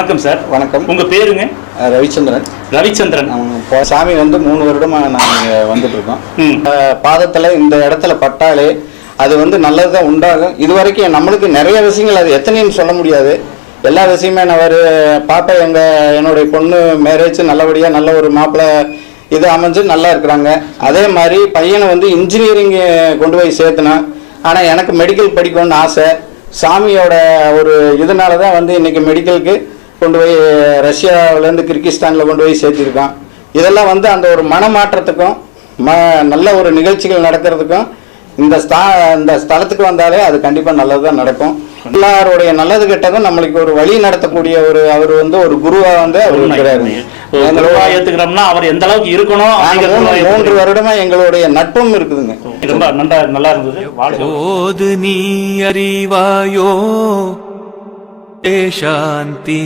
வணக்கம் சார். வணக்கம். உங்க பேருங்க? ரவிச்சந்திரன். ரவிச்சந்திரன். சாமி வந்து 3 வருடமா நாங்க வந்துட்டு இருக்கோம். பாதத்துல இந்த இடத்துல பட்டாலே அது வந்து நல்லதுதான் உண்டாகும். இதுவரைக்கும் நம்மளுக்கு நிறைய விஷயங்கள் அது எத்தனைன்னு சொல்ல முடியாது. எல்லா விஷயமே நான் பார்ப்பேன். என்னுடைய பொண்ணு மேரேஜ் நல்லபடியாக நல்ல ஒரு மாப்பிள்ளை இது அமைஞ்சு நல்லா இருக்கிறாங்க. அதே மாதிரி பையனை வந்து இன்ஜினியரிங் கொண்டு போய் சேர்த்துனேன். ஆனால் எனக்கு மெடிக்கல் படிக்கணும்னு ஆசை. சாமியோட ஒரு இதனால தான் வந்து இன்றைக்கி மெடிக்கலுக்கு கொண்டு போய் ரஷ்யாவிலேருந்து கிர்கிஸ்தானில் கொண்டு போய் சேர்த்திருக்கான். இதெல்லாம் வந்து அந்த ஒரு மனமாற்றத்துக்கும் நல்ல ஒரு நிகழ்ச்சிகள் நடக்கிறதுக்கும் இந்த ஸ்தலத்துக்கு வந்தாலே அது கண்டிப்பாக நல்லது தான் நடக்கும். எல்லாருடைய நல்லது கெட்டதும் நம்மளுக்கு ஒரு வழி நடத்தக்கூடிய அவர் வந்து ஒரு குருவா வந்து அவர் இருக்கிறாரு. ஏத்துக்கிறோம்னா அவர் எந்த அளவுக்கு இருக்கணும். 3 வருடமா எங்களுடைய நட்பும் இருக்குதுங்க. ரொம்ப நல்லா இருந்தது. நீ அறிவாயோ சாந்தி.